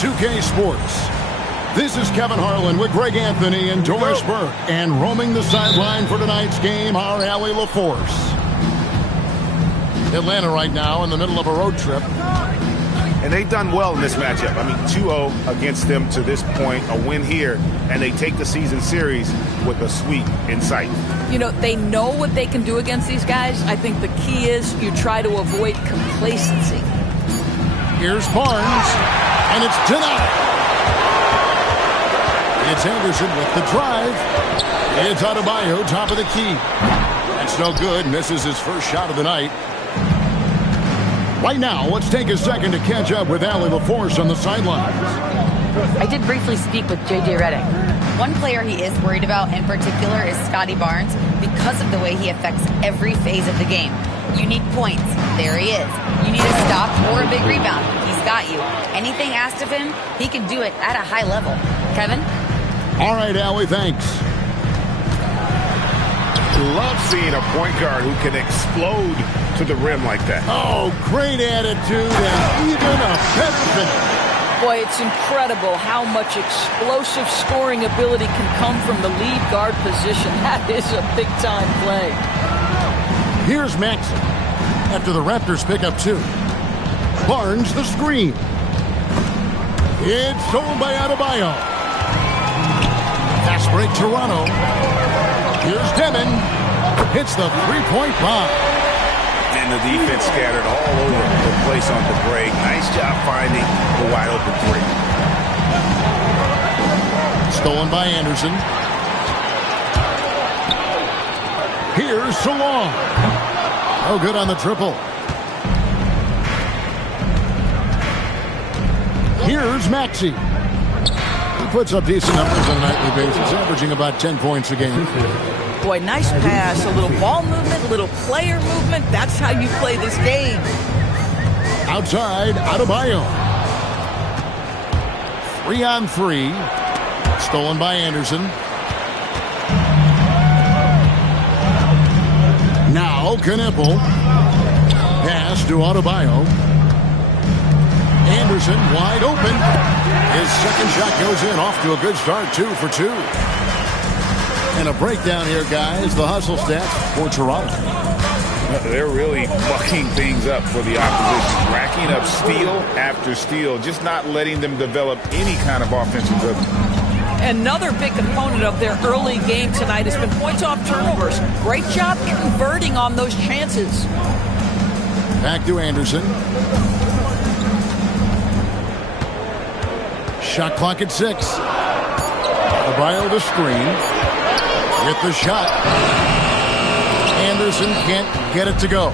2K Sports. This is Kevin Harlan with Greg Anthony and Doris Burke. And roaming the sideline for tonight's game, our Allie LaForce. Atlanta right now in the middle of a road trip. And they've done well in this matchup. I mean, 2-0 against them to this point, a win here, and they take the season series with a sweep in sight. You know, they know what they can do against these guys. I think the key is you try to avoid complacency. Here's Barnes, and it's denied. It's Anderson with the drive. It's Adebayo, top of the key. That's no good. Misses his first shot of the night. Right now, let's take a second to catch up with Allie LaForce on the sidelines. I did briefly speak with J.J. Redick. One player he is worried about in particular is Scotty Barnes because of the way he affects every phase of the game. You need points. There he is. You need a stop or a big rebound. He's got you. Anything asked of him, he can do it at a high level. Kevin? All right, Allie, thanks. Love seeing a point guard who can explode to the rim like that. Oh, great attitude and even a better finish. Boy, it's incredible how much explosive scoring ability can come from the lead guard position. That is a big-time play. Here's Maxey after the Raptors pick up 2. Barnes the screen. It's stolen by Adebayo. Pass break Toronto. Here's Demon. Hits the three-point bomb. And the defense scattered all over the place on the break. Nice job finding the wide open three. Stolen by Anderson. Here's Salon. No good on the triple. Here's Maxey. He puts up decent numbers on a nightly basis, averaging about 10 points a game. Boy, nice pass, a little ball movement, a little player movement. That's how you play this game. Outside, Adebayo. 3-on-3. Stolen by Anderson. Now, Knipple. Pass to Adebayo. Anderson wide open. His second shot goes in, off to a good start, 2 for 2. And a breakdown here, guys. The hustle stats for Toronto. They're really mucking things up for the opposition. Racking up steal after steal, just not letting them develop any kind of offensive rhythm. Another big component of their early game tonight has been points off turnovers. Great job converting on those chances. Back to Anderson. Shot clock at 6. Adebayo the screen. With the shot. Anderson can't get it to go.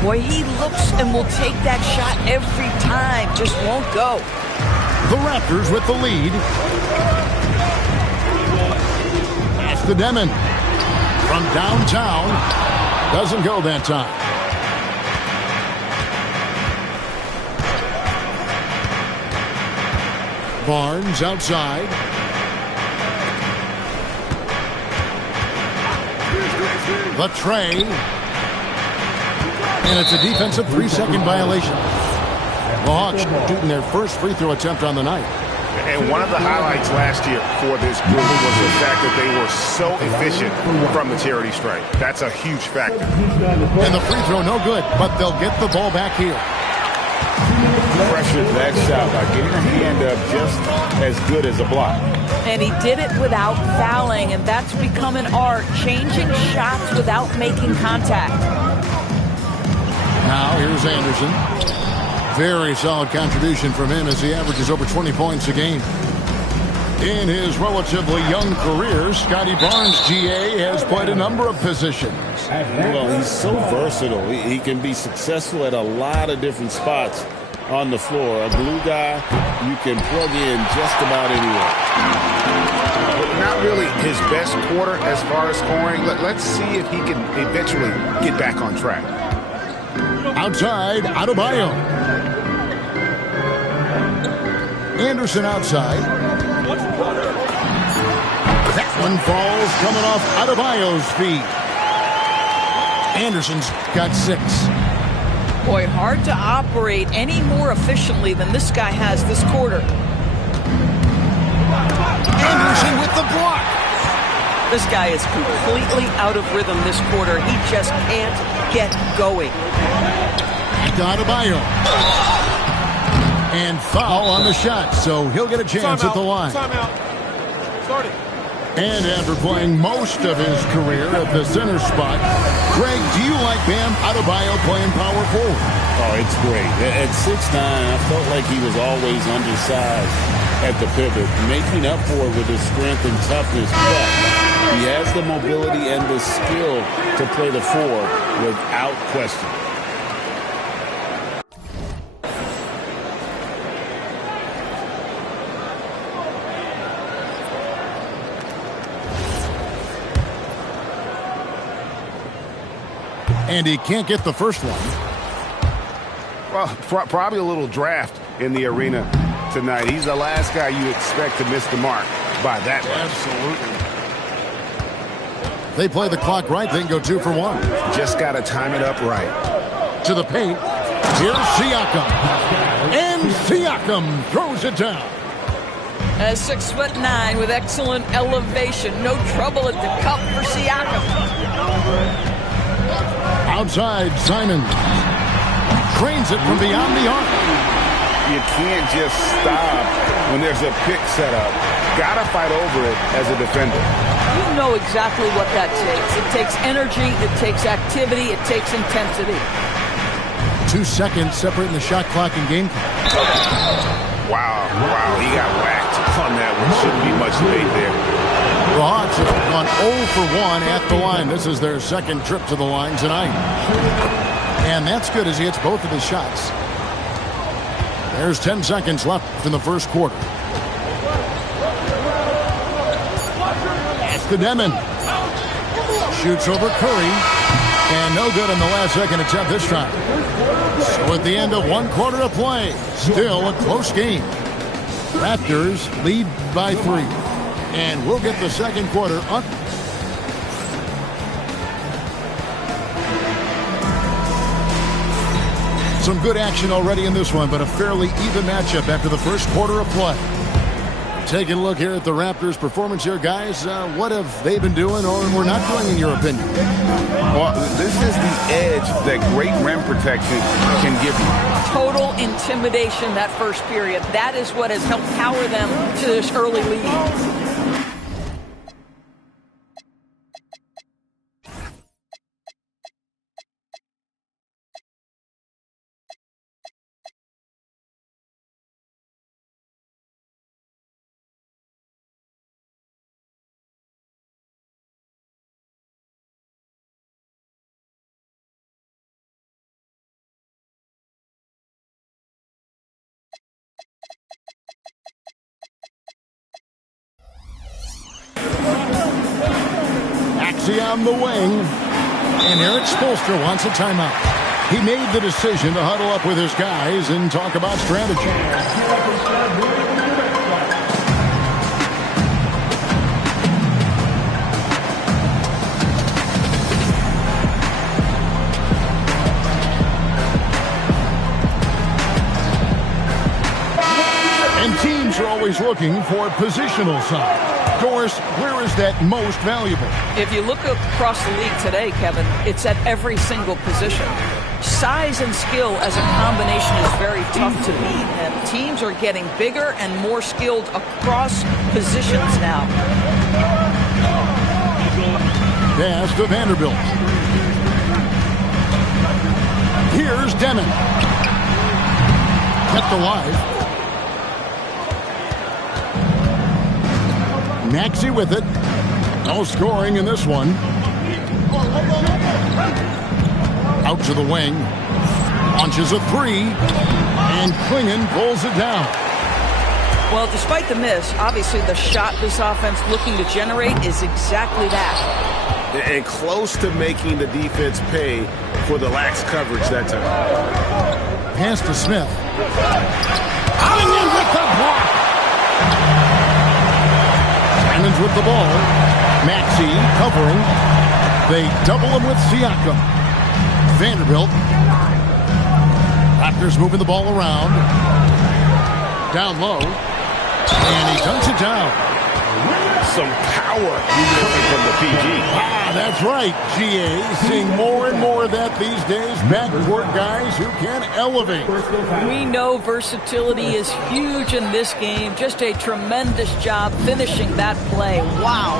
Boy, he looks and will take that shot every time. Just won't go. The Raptors with the lead. Pass to Demon. From downtown. Doesn't go that time. Barnes outside. The tray. And it's a defensive 3-second violation. The Hawks shooting their first free throw attempt on the night. And one of the highlights last year for this group was the fact that they were so efficient from the charity stripe. That's a huge factor. And the free throw no good, but they'll get the ball back here. Pressured that shot by getting a hand up just as good as a block. And he did it without fouling, and that's become an art, changing shots without making contact. Now here's Anderson. Very solid contribution from him as he averages over 20 points a game. In his relatively young career, Scotty Barnes, GA, has played a number of positions. Well, he's so versatile. He can be successful at a lot of different spots on the floor. A glue guy you can plug in just about anywhere. Not really his best quarter as far as scoring. Let's see if he can eventually get back on track. Outside, Adebayo. Anderson outside. That one falls coming off Adebayo's feet. Anderson's got 6. Boy, hard to operate any more efficiently than this guy has this quarter. Anderson with the block. This guy is completely out of rhythm this quarter. He just can't get going. Adebayo. And foul on the shot, so he'll get a chance at the line. Timeout. Starting. And after playing most of his career at the center spot, Greg, do you like Bam Adebayo playing power forward? Oh, it's great. At 6'9", I felt like he was always undersized at the pivot, making up for it with his strength and toughness, but he has the mobility and the skill to play the four without question. And he can't get the first one. Well, probably a little draft in the arena tonight. He's the last guy you expect to miss the mark by that much. Absolutely. They play the clock right, they can go 2 for 1. Just got to time it up right. To the paint. Here's Siakam. And Siakam throws it down. 6'9" with excellent elevation. No trouble at the cup for Siakam. Outside, Simon trains it from beyond the arc. You can't just stop when there's a pick set up. Got to fight over it as a defender. You know exactly what that takes. It takes energy, it takes activity, it takes intensity. 2 seconds separating the shot clock and game clock. Wow, he got whacked on that one. Shouldn't be much debate there. The Hawks have gone 0 for 1 at the line. This is their second trip to the line tonight. And that's good as he hits both of his shots. There's 10 seconds left in the first quarter. That's to Demon. Shoots over Curry. And no good in the last second attempt this time. So at the end of 1 quarter of play, still a close game. Raptors lead by 3. And we'll get the second quarter on. Some good action already in this one, but a fairly even matchup after the first quarter of play. Taking a look here at the Raptors' performance here, guys. What have they been doing or we're not doing, in your opinion? Well, this is the edge that great rim protection can give you. Total intimidation that first period. That is what has helped power them to this early lead. On the wing, and Eric Spoelstra wants a timeout. He made the decision to huddle up with his guys and talk about strategy. And teams are always looking for positional size. Doris, where is that most valuable? If you look across the league today, Kevin, it's at every single position. Size and skill as a combination is very tough to beat, and teams are getting bigger and more skilled across positions now. Pass to Vanderbilt. Here's Demon. Kept alive. Maxey with it. No scoring in this one. Out to the wing. Launches a 3. And Klingon pulls it down. Well, despite the miss, obviously the shot this offense looking to generate is exactly that. And close to making the defense pay for the lax coverage that time. Pass to Smith. Klingon with the block. Simon's with the ball. Maxey covering. They double him with Siakam. Vanderbilt Packers moving the ball around. Down low. And he dunks it down. Some power coming from the PG. That's right, GA. Seeing more and more of that these days. Backcourt guys who can elevate. We know versatility is huge in this game. Just a tremendous job finishing that play. Wow.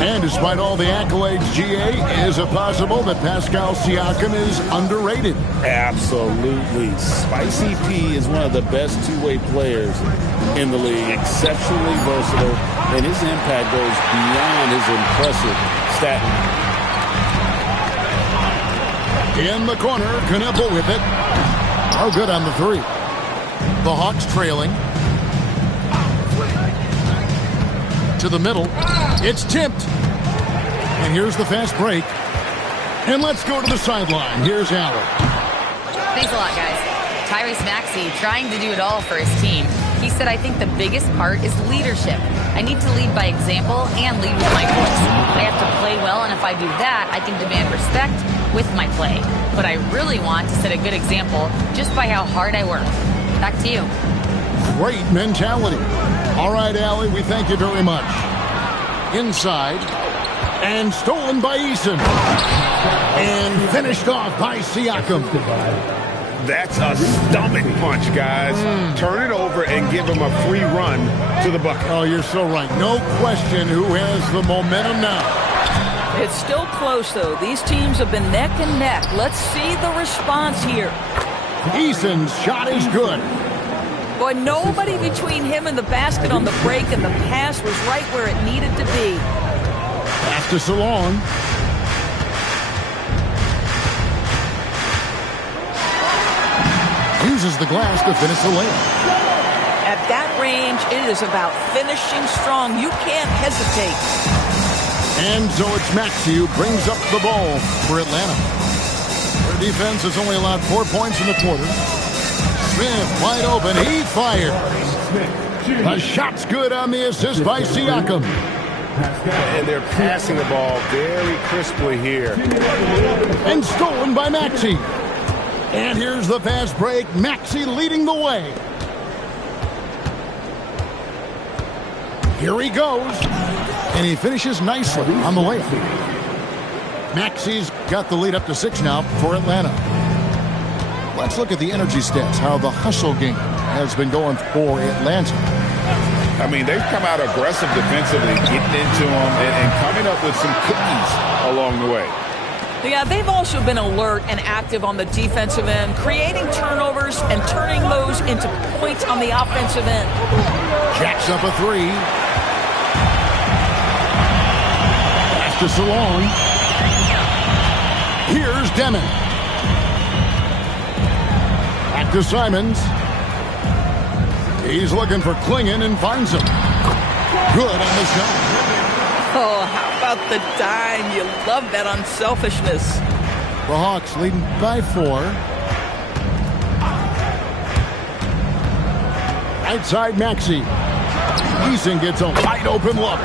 And despite all the accolades, GA, is it possible that Pascal Siakam is underrated? Absolutely. Spicy P is one of the best two-way players in the league. Exceptionally versatile, and his impact goes beyond his impressive stat line. In the corner, Knueppel with it. Oh, good on the three. The Hawks trailing. To the middle. It's tipped. And here's the fast break. And let's go to the sideline. Here's Allen. Thanks a lot, guys. Tyrese Maxey trying to do it all for his team. He said, I think the biggest part is leadership. I need to lead by example and lead with my voice. I have to play well, and if I do that, I can demand respect with my play. But I really want to set a good example just by how hard I work. Back to you. Great mentality. All right, Allie, we thank you very much. Inside. And stolen by Eason. And finished off by Siakam. That's a stomach punch, guys. Turn it over and give him a free run to the bucket. Oh, you're so right. No question who has the momentum now. It's still close, though. These teams have been neck and neck. Let's see the response here. Eason's shot is good. Boy, nobody between him and the basket on the break, and the pass was right where it needed to be. Pass to Salon. Uses the glass to finish the layup. At that range, it is about finishing strong. You can't hesitate. And so it's Maxey who brings up the ball for Atlanta. Their defense has only allowed 4 points in the quarter. Smith wide open. He fires. The shot's good on the assist by Siakam. And they're passing the ball very crisply here. And stolen by Maxey. And here's the fast break. Maxey leading the way. Here he goes. And he finishes nicely on the layup. Maxey's got the lead up to 6 now for Atlanta. Let's look at the energy stats, how the hustle game has been going for Atlanta. I mean, they've come out aggressive defensively, getting into them and coming up with some cookies along the way. Yeah, they've also been alert and active on the defensive end, creating turnovers and turning those into points on the offensive end. Jacks up a three. Pass to Salon. Here's Demon. Back to Simons. He's looking for Klingon and finds him. Good on the shot. Oh, how about the dime? You love that unselfishness. The Hawks leading by 4. Outside Maxey. Eason gets a wide open look.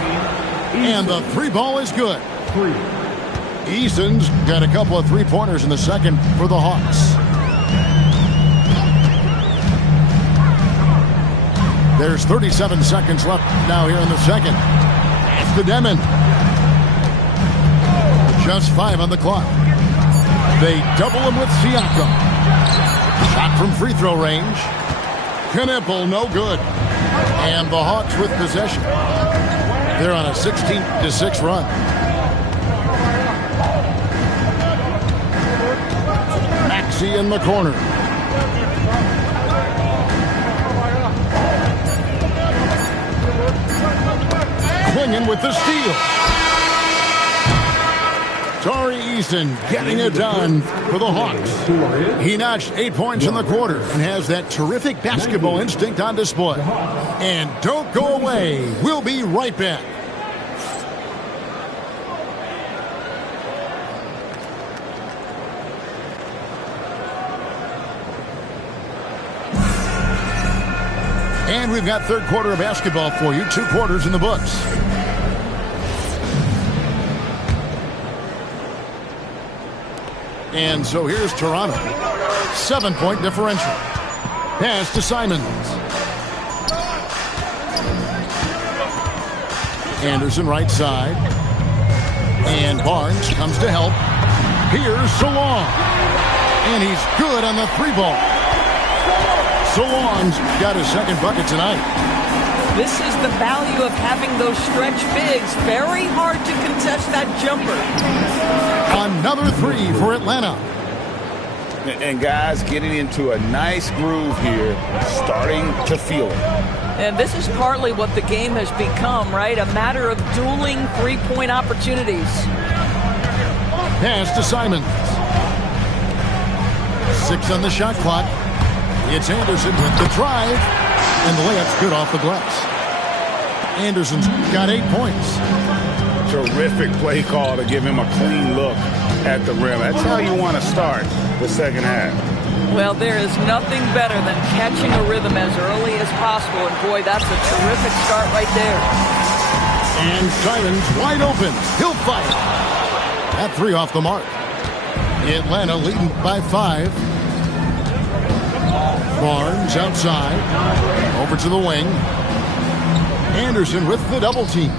And the 3 ball is good. Eason's got a couple of 3-pointers in the second for the Hawks. There's 37 seconds left now here in the second. That's the Demon. Just 5 on the clock. They double him with Siakam. Shot from free throw range. Knueppel, no good. And the Hawks with possession. They're on a 16-6 run. Maxey in the corner. Klingon with the steal. Tari Eason getting it done for the Hawks. He notched 8 points in the quarter and has that terrific basketball instinct on display. And don't go away. We'll be right back. And we've got third quarter of basketball for you. 2 quarters in the books. And so here's Toronto. 7-point differential. Pass to Simons. Anderson right side. And Barnes comes to help. Here's Solon. And he's good on the 3-ball. Solon's got his second bucket tonight. This is the value of having those stretch bigs. Very hard to contest that jumper. Another 3 for Atlanta. And guys getting into a nice groove here, starting to feel it. And this is partly what the game has become, right? A matter of dueling 3-point opportunities. Pass to Simons. 6 on the shot clock. It's Anderson with the drive. And the layup's good off the glass. Anderson's got 8 points. Terrific play call to give him a clean look at the rim. That's how you want to start the second half. Well, there is nothing better than catching a rhythm as early as possible. And boy, that's a terrific start right there. And Simons wide open. He'll fight. That 3 off the mark. Atlanta leading by 5. Barnes outside. Over to the wing. Anderson with the double team.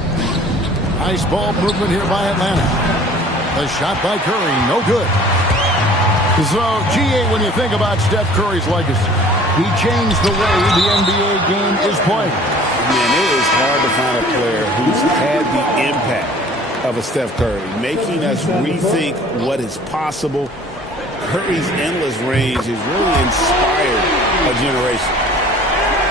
Nice ball movement here by Atlanta. The shot by Curry, no good. So, GA, when you think about Steph Curry's legacy, he changed the way the NBA game is played. Man, it is hard to find a player who's had the impact of a Steph Curry, making us rethink what is possible. Curry's endless range has really inspired a generation.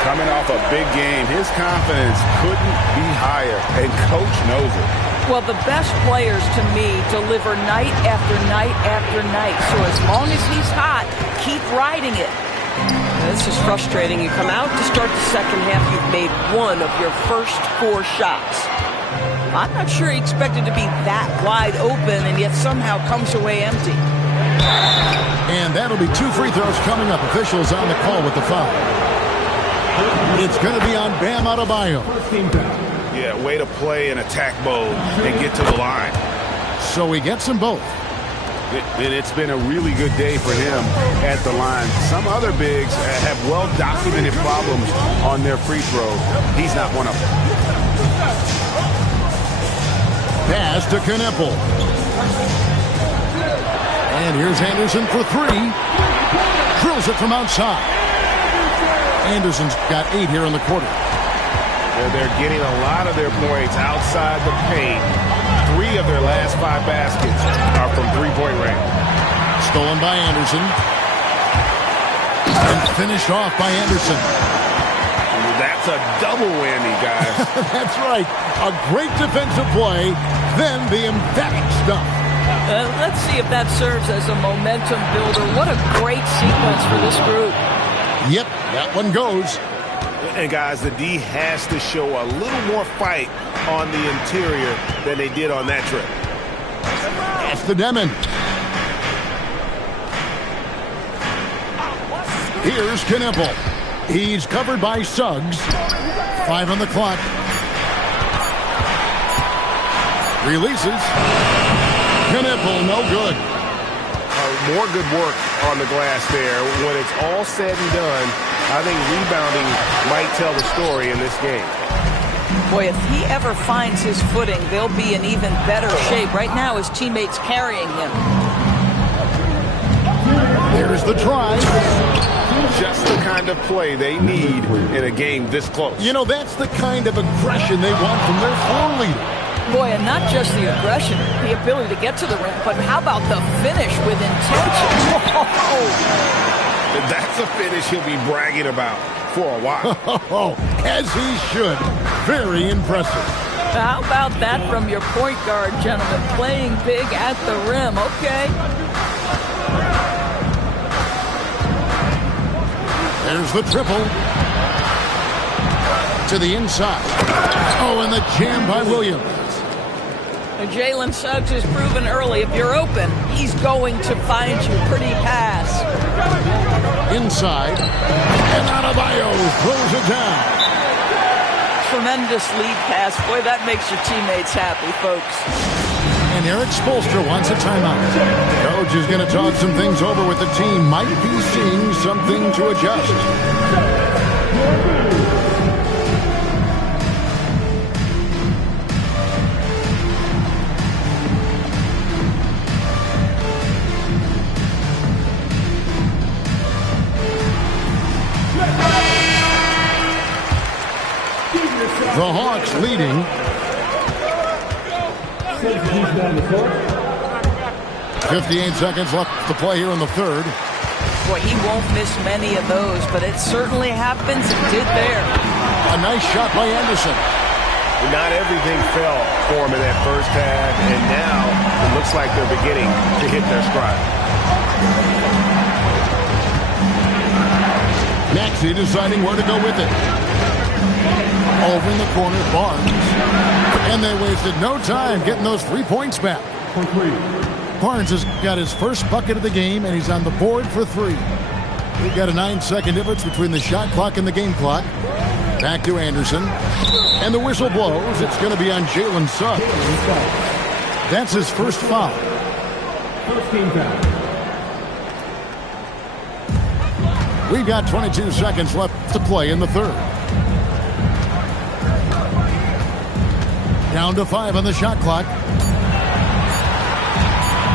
Coming off a big game, his confidence couldn't be higher, and Coach knows it. Well, the best players, to me, deliver night after night after night. So as long as he's hot, keep riding it. This is frustrating. You come out to start the second half, you've made 1 of your first 4 shots. I'm not sure he expected to be that wide open, and yet somehow comes away empty. And that'll be 2 free throws coming up. Officials on the call with the foul. It's going to be on Bam Adebayo. Yeah, way to play in attack mode and get to the line. So he gets them both. And it's been a really good day for him at the line. Some other bigs have well-documented problems on their free throw. He's not one of them. Pass to Kneppel. And here's Anderson for 3. Drills it from outside. Anderson's got 8 here in the quarter. They're getting a lot of their points outside the paint. 3 of their last 5 baskets are from 3-point range. Stolen by Anderson. And finished off by Anderson. That's a double whammy, guys. That's right. A great defensive play, then the emphatic stuff. Let's see if that serves as a momentum builder. What a great sequence for this group. Yep, that one goes. And, guys, the D has to show a little more fight on the interior than they did on that trip. That's the Demon. Here's Kneppel. He's covered by Suggs. 5 on the clock. Releases. Kneppel, no good. More good work on the glass there. When it's all said and done, I think rebounding might tell the story in this game. Boy, if he ever finds his footing, they'll be in even better shape. Right now, his teammates carrying him. There's the drive. Just the kind of play they need in a game this close. You know, that's the kind of aggression they want from their floor leader. Boy, and not just the aggression, the ability to get to the rim, but how about the finish with intention? That's a finish he'll be bragging about for a while. As he should. Very impressive. How about that from your point guard, gentlemen? Playing big at the rim, okay. There's the triple. To the inside. Oh, and the jam by Williams. Jalen Suggs has proven early, if you're open, he's going to find you. Pretty pass. Inside. And Adebayo throws it down. Tremendous lead pass. Boy, that makes your teammates happy, folks. And Eric Spoelstra wants a timeout. Coach is going to talk some things over with the team. Might be seeing something to adjust. The Hawks leading. 58 seconds left to play here in the third. Boy, he won't miss many of those, but it certainly happens. It did there. A nice shot by Anderson. Not everything fell for him in that first half, and now it looks like they're beginning to hit their stride. Maxey deciding where to go with it. Over in the corner, Barnes. And they wasted no time getting those 3 points back. Barnes has got his first bucket of the game, and he's on the board for 3. We've got a 9-second difference between the shot clock and the game clock. Back to Anderson. And the whistle blows. It's going to be on Jalen Suggs. That's his first foul. First team foul. We've got 22 seconds left to play in the third. Down to 5 on the shot clock.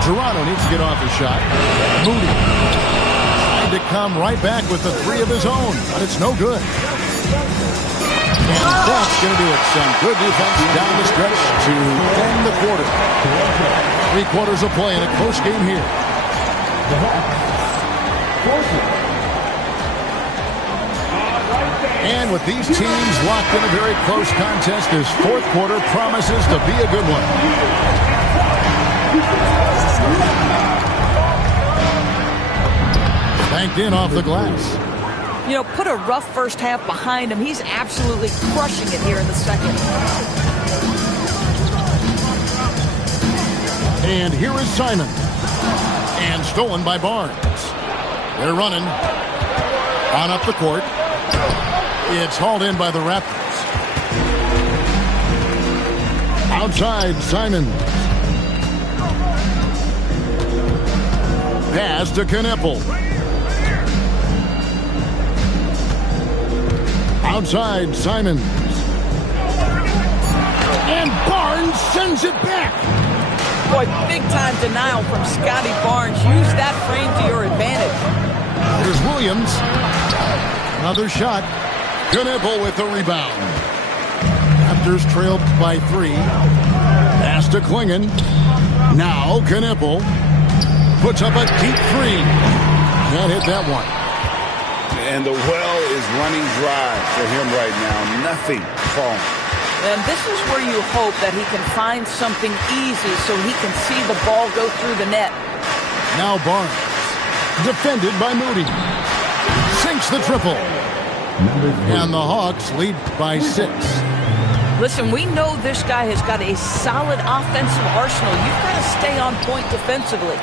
Toronto needs to get off his shot. Moody trying to come right back with the 3 of his own, but it's no good. And that's going to do it. Some good defense down the stretch to end the quarter. 3 quarters of play in a close game here. And with these teams locked in a very close contest, this fourth quarter promises to be a good one. Banked in off the glass. You know, put a rough first half behind him. He's absolutely crushing it here in the second. And here is Simon. And stolen by Barnes. They're running on up the court. It's hauled in by the Raptors. Outside, Simon. Pass to Knepel. Outside, Simons. And Barnes sends it back. Boy, big-time denial from Scotty Barnes. Use that frame to your advantage. Here's Williams. Another shot. Knepel with the rebound. Raptors trailed by 3. Pass to Klingon. Now Knepel puts up a deep 3. Can't hit that one. And the well is running dry for him right now. Nothing falling. And this is where you hope that he can find something easy so he can see the ball go through the net. Now Barnes. Defended by Moody. Sinks the triple. And the Hawks lead by 6. Listen, we know this guy has got a solid offensive arsenal. You've got to stay on point defensively.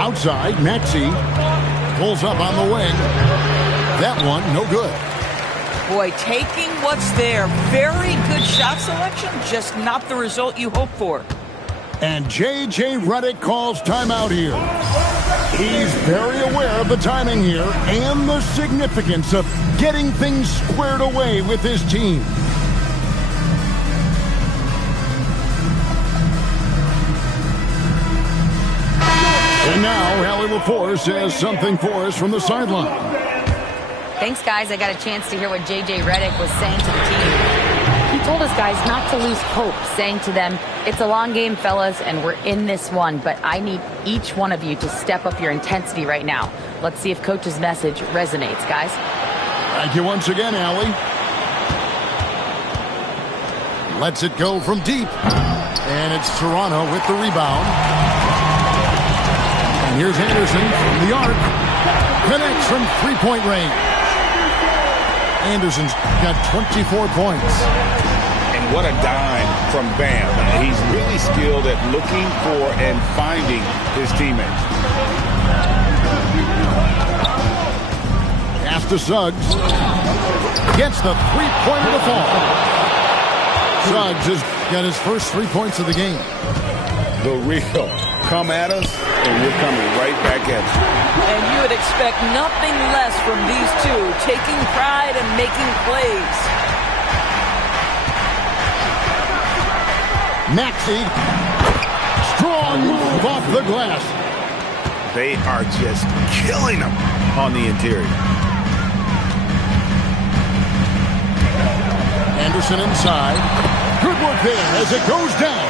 Outside, Maxey pulls up on the wing. That one, no good. Boy, taking what's there. Very good shot selection, just not the result you hope for. And J.J. Redick calls timeout here. He's very aware of the timing here and the significance of getting things squared away with his team. And now, Allie LaForce has something for us from the sideline. Thanks, guys. I got a chance to hear what J.J. Redick was saying to the team. He told us guys not to lose hope, saying to them, it's a long game, fellas, and we're in this one, but I need each one of you to step up your intensity right now. Let's see if Coach's message resonates, guys. Thank you once again, Allie. Lets it go from deep. And it's Toronto with the rebound. And here's Anderson from the arc. Connects from three-point range. Anderson's got 24 points. And what a dime from Bam. He's really skilled at looking for and finding his teammates. Pass to Suggs. Gets the three-pointer to fall. Suggs is Got his first 3 points of the game. The real. Come at us, and we're coming right back at you. And you would expect nothing less from these two, taking pride and making plays. Maxey. Strong move off the glass. They are just killing them on the interior. Anderson inside. Good work there as it goes down.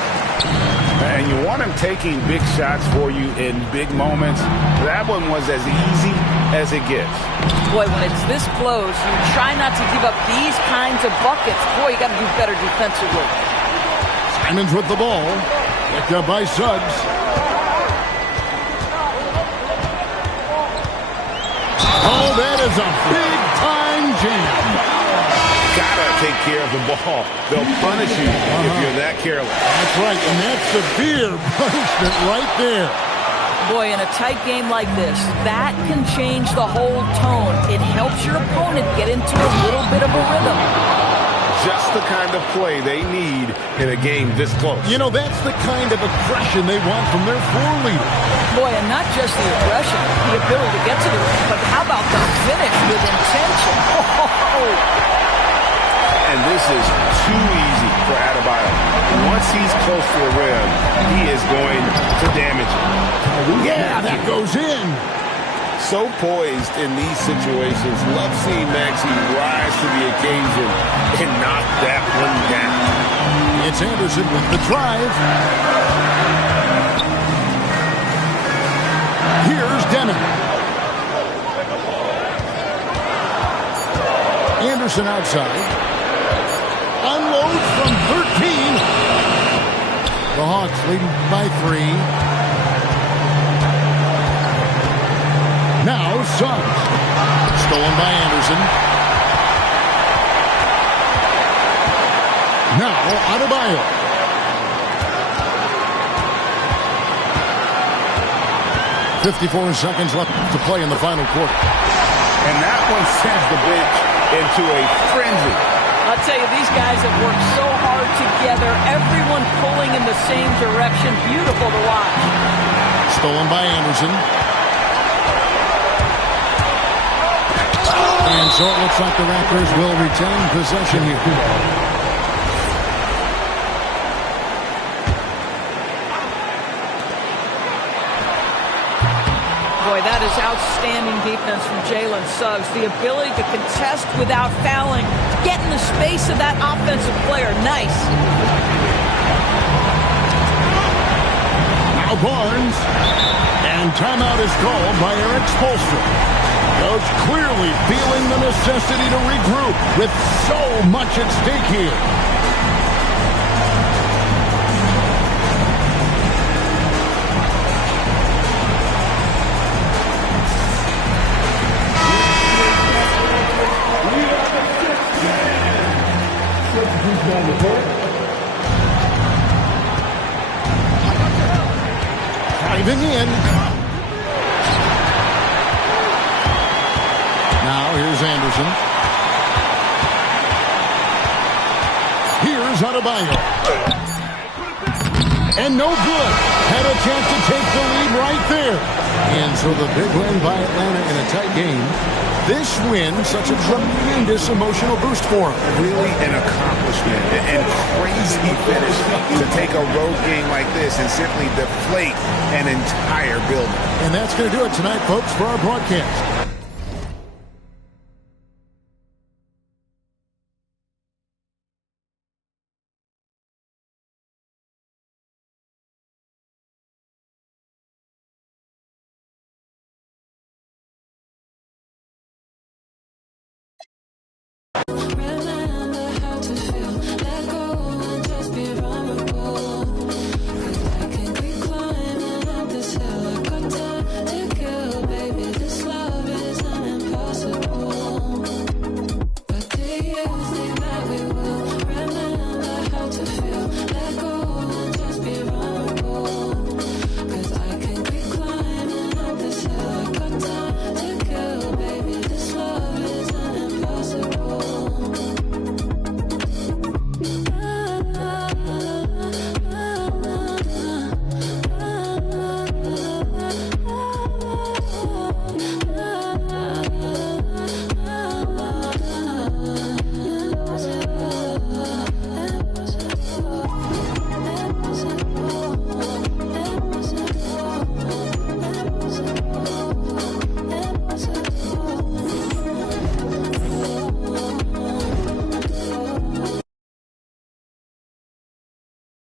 And you want him taking big shots for you in big moments. That one was as easy as it gets. Boy, when it's this close, you try not to give up these kinds of buckets. Boy, you got to do better defensively. Simons with the ball. Picked up by Suggs. Oh, that is a big-time jam. Gotta take care of the ball. They'll punish you if you're that careless. That's right, and that's severe punishment right there. Boy, in a tight game like this, that can change the whole tone. It helps your opponent get into a little bit of a rhythm. Just the kind of play they need in a game this close. You know, that's the kind of aggression they want from their floor leader. Boy, and not just the aggression, the ability to get to the rim, but how about the finish with intention? And this is too easy for Adebayo. Once he's close to the rim, he is going to damage it. Yeah, that goes in. So poised in these situations. Love seeing Maxey rise to the occasion and knock that one down. It's Anderson with the drive. Here's Denham. Anderson outside. Unloads from 13. The Hawks leading by 3. Now Suggs. Stolen by Anderson. Now Adebayo. .54 seconds left to play in the final quarter. And that one sends the bench into a frenzy. I'll tell you, these guys have worked so hard together. Everyone pulling in the same direction. Beautiful to watch. Stolen by Anderson. And so it looks like the Raptors will retain possession here. Boy, that is outstanding defense from Jalen Suggs. The ability to contest without fouling. Get in the space of that offensive player. Nice. Now Barnes. And timeout is called by Eric Spoelstra. Coach clearly feeling the necessity to regroup with so much at stake here. Diving in. Now here's Anderson. Here's Adebayo. And no good. Had a chance to take the lead right there. And so the big win by Atlanta in a tight game. This win, such a tremendous emotional boost for him. Really an accomplishment and crazy finish to take a road game like this and simply deflate an entire building. And that's going to do it tonight, folks, for our broadcast.